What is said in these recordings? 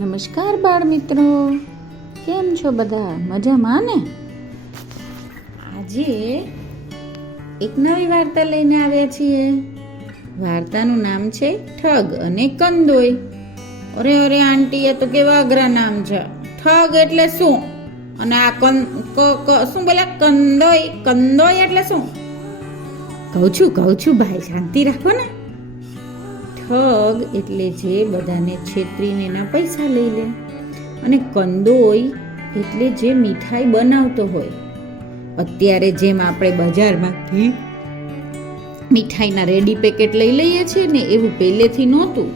નમસ્કાર બાળ મિત્રો, કેમ છો બધા? મજામાં ને? આજે એક નવી વાર્તા લઈને આવ્યા છીએ. વાર્તાનું નામ છે ઠગ અને કંદોઈ. અરે અરે આંટી, એ તો કેવા અઘરા નામ છે. ઠગ એટલે શું? અને આ શું બોલ્યા? કંદોઈ. કંદોઈ એટલે શું? કહું છું ભાઈ, શાંતિ રાખો ને. ઠગ એટલે જે બધાને છેતરીને એના પૈસા લઈ લે. અને કંદોઈ એટલે જે મીઠાઈ બનાવતો હોય. અત્યારે જેમ આપણે બજારમાંથી મીઠાઈના રેડી પેકેટ લઈ લઈએ છીએ ને, એવું પહેલેથી નહોતું.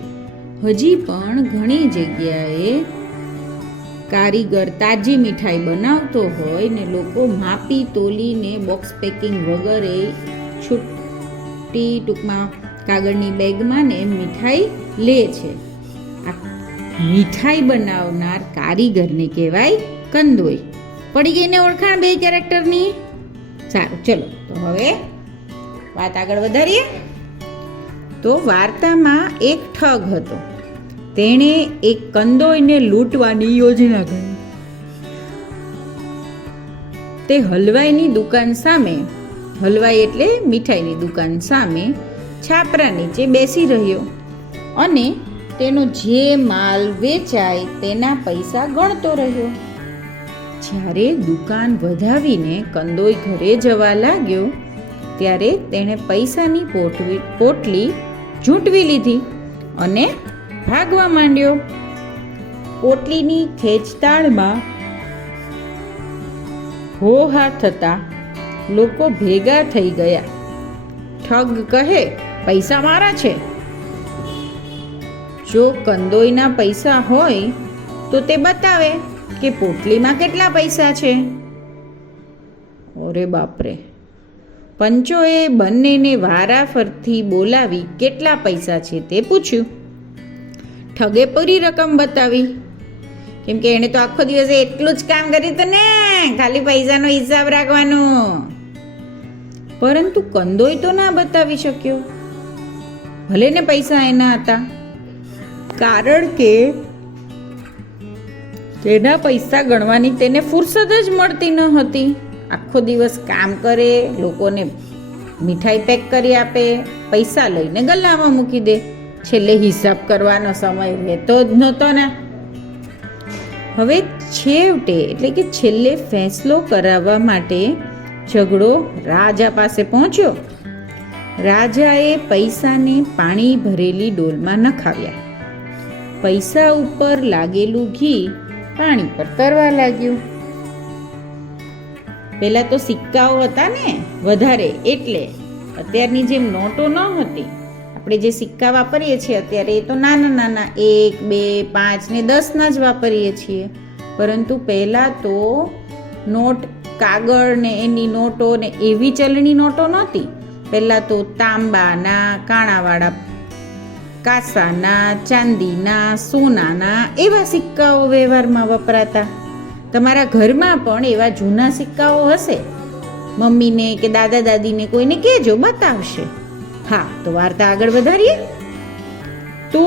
હજી પણ ઘણી જગ્યાએ કારીગર તાજી મીઠાઈ બનાવતો હોય ને લોકો માપી તોલીને બોક્સ પેકિંગ વગરે છૂટી ટૂંકમાં કાગળની બેગમાં ને મીઠાઈ લે છે. આ મીઠાઈ બનાવનાર કારીગરને કહેવાય કંદોઈ. પડી ગઈ ને ઓળખાણ બે કેરેક્ટરની? સારું, ચલો તો હવે વાત આગળ વધારીએ. તો વાર્તામાં એક ઠગ હતો. તેણે એક કંદોઈને લૂંટવાની યોજના કરી. તે હલવાઈની દુકાન સામે, હલવાઈ એટલે મીઠાઈની દુકાન સામે છાપરા નીચે બેસી રહ્યો અને તેનો જે માલ વેચાય તેના પૈસા ગણતો રહ્યો. જ્યારે દુકાન વધાવીને કંદોઈ ઘરે જવા લાગ્યો ત્યારે તેણે પૈસાની પોટલી ઝૂંટવી લીધી અને ભાગવા માંડ્યો. પોટલીની ખેંચતાળમાં હોહા થતા લોકો ભેગા થઈ ગયા. ઠગ કહે, પૈસા મારા છે. જો કંદોઈના પૈસા હોય તો તે બતાવે કે પોટલીમાં કેટલા પૈસા છે. અરે બાપરે! પંચોએ બંનેને વારાફરતી બોલાવી કેટલા પૈસા છે તે પૂછ્યું. ઠગે પૂરી રકમ બતાવી, કેમ કે એણે તો આખો દિવસ એટલું જ કામ કર્યું હતું ને, ખાલી પૈસાનો હિસાબ રાખવાનો. પરંતુ કંદોઈ તો ના બતાવી શક્યો, ભલે ને પૈસા એના હતા, કારણ કે તેના પૈસા ગણવાની તેને ફુરસદ જ મળતી ન હતી. આખો દિવસ કામ કરે, લોકોને મીઠાઈ પેક કરી આપે, પૈસા લઈને ગલ્લામાં મૂકી દે. છેલ્લે હિસાબ કરવાનો સમય રહેતો જ નહોતો ને. હવે છેવટે એટલે કે છેલ્લે ફેંસલો કરાવવા માટે ઝઘડો રાજા પાસે પહોંચ્યો. રાજાએ પૈસાને પાણી ભરેલી ડોલમાં નખાવ્યા. પૈસા ઉપર લાગેલું ઘી પાણી પર તરવા લાગ્યું. પહેલા તો સિક્કાઓ હતા ને વધારે, એટલે અત્યારની જેમ નોટો ન હતી. આપણે જે સિક્કા વાપરીએ છીએ અત્યારે એ તો નાના નાના 1, 2, 5 ને 10 જ વાપરીએ છીએ. પરંતુ પહેલાં તો નોટ, કાગળ ને એની નોટો ને એવી ચલણી નોટો નહોતી. પહેલાં તો તાંબાના, કાણાવાળા, કાંસાના, ચાંદીના, સોનાના એવા સિક્કાઓ વ્યવહારમાં વપરાતા. તમારા ઘરમાં પણ એવા જૂના સિક્કાઓ હશે. મમ્મીને કે દાદા દાદીને કોઈને કહેજો, બતાવશે. હા, તો વાર્તા આગળ વધારીએ. તો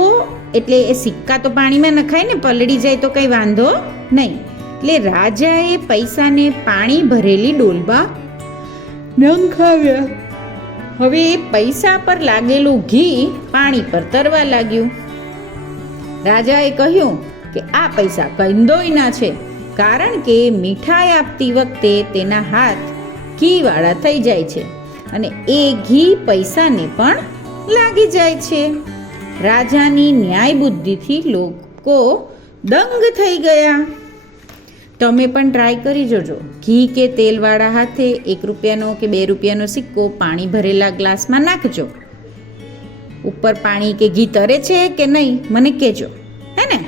એટલે એ સિક્કા તો પાણીમાં નખાય ને, પલળી જાય તો કંઈ વાંધો નહીં. એટલે રાજાએ પૈસાને પાણી ભરેલી ડોલમાં નંખાવ્યા. હવે એ પૈસા પર લાગેલું ઘી પાણી પર તરવા લાગ્યું. રાજાએ કહ્યું કે આ પૈસા કંદોઈના છે, કારણ કે મીઠાઈ આપતી વખતે તેના હાથ ઘીવાળા થઈ જાય છે અને એ ઘી પૈસાને પણ લાગી જાય છે. રાજાની ન્યાય બુદ્ધિથી લોકો દંગ થઈ ગયા. તમે પણ ટ્રાય કરી જોજો. ઘી કે તેલવાળા હાથે 1 રૂપિયાનો કે 2 રૂપિયાનો સિક્કો પાણી ભરેલા ગ્લાસમાં નાખજો. ઉપર પાણી કે ઘી તરે છે કે નહીં મને કહેજો, હે ને?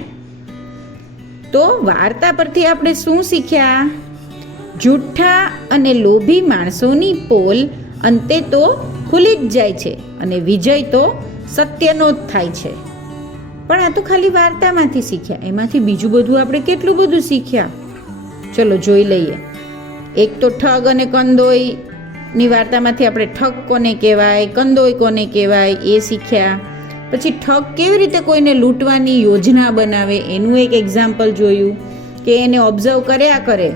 તો વાર્તા પરથી આપણે શું શીખ્યા? જૂઠા અને લોભી માણસોની પોલ અંતે તો ખુલી જ જાય છે અને વિજય તો સત્યનો જ થાય છે. પણ આ તો ખાલી વાર્તામાંથી શીખ્યા. એમાંથી બીજું બધું આપણે કેટલું બધું શીખ્યા, ચલો જોઈ લઈએ. એક તો ઠગ અને કંદોઈની વાર્તામાંથી આપણે ઠગ કોને કહેવાય, કંદોઈ કોને કહેવાય એ શીખ્યા. પછી ઠગ કેવી રીતે કોઈને લૂંટવાની યોજના બનાવે એનું એક એક્ઝામ્પલ જોયું કે એને ઓબ્ઝર્વ કર્યા કરે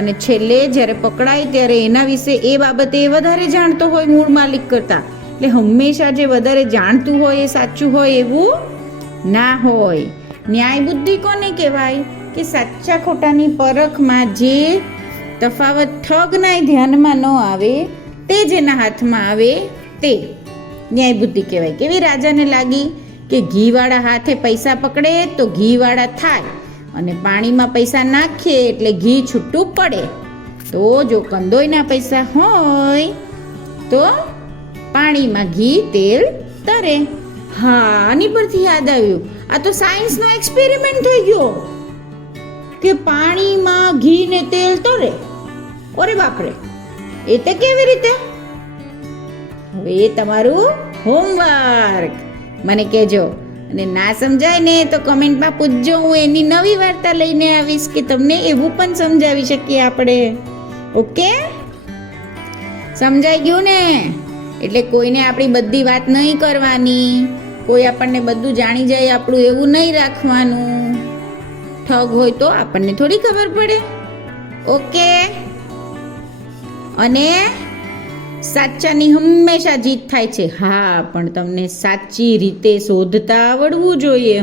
અને છેલ્લે જ્યારે પકડાય ત્યારે એના વિશે એ બાબતે એ વધારે જાણતો હોય મૂળ માલિક કરતાં. એટલે હંમેશા જે વધારે જાણતું હોય એ સાચું હોય એવું ના હોય. ન્યાય બુદ્ધિ કોને કહેવાય કે સાચા ખોટાની પરખમાં જે તફાવત ઠગનાય ધ્યાનમાં ન આવે તે જેના હાથમાં આવે તે ન્યાય બુદ્ધિ કહેવાય. કેવી રાજાને લાગી કે ઘીવાળા હાથે પૈસા પકડે તો ઘીવાળા થાય અને પાણીમાં પૈસા નાખીએ એટલે ઘી છૂટું પડે. તો જો કંદોયના પૈસા હોય તો પાણીમાં ઘી તેલ તરે. હા, આની પરથી યાદ આવ્યું, આ તો સાયન્સનો એક્સપેરિમેન્ટ થઈ ગયો કે પાણીમાં ઘી ને તેલ તરે. ઓરે બાપરે, એ તો કેવી રીતે? હવે એ તમારું હોમવર્ક. મને કહેજો અને ના સમજાય ને તો કમેન્ટમાં પૂછજો, હું એની નવી વાર્તા લઈને આવીશ કે તમને એવું પણ સમજાવી શકીએ આપણે. ઓકે, સમજાઈ ગયું ને? એટલે કોઈને આપણી બધી વાત નહીં કરવાની, કોઈ આપણને બધું જાણી જાય આપણું એવું નહીં રાખવાનું. ઠગ હોય તો આપણને થોડી ખબર પડે. ઓકે, અને સાચાની હંમેશા જીત થાય છે. હા, પણ તમને સાચી રીતે શોધતા આવડવું જોઈએ.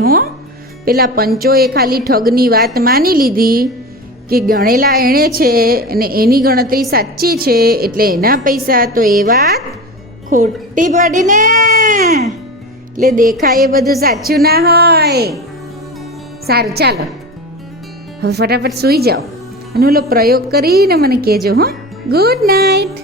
પેલા પંચોએ ખાલી ઠગની વાત માની લીધી કે ગણેલા એણે છે અને એની ગણતરી સાચી છે એટલે એના પૈસા, તો એ વાત ખોટી પડી ને. એટલે દેખાય એ બધું સાચું ના હોય. સારું, ચાલો હવે ફટાફટ સૂઈ જાઓ અને ઓલો પ્રયોગ કરીને મને કહેજો. Good night.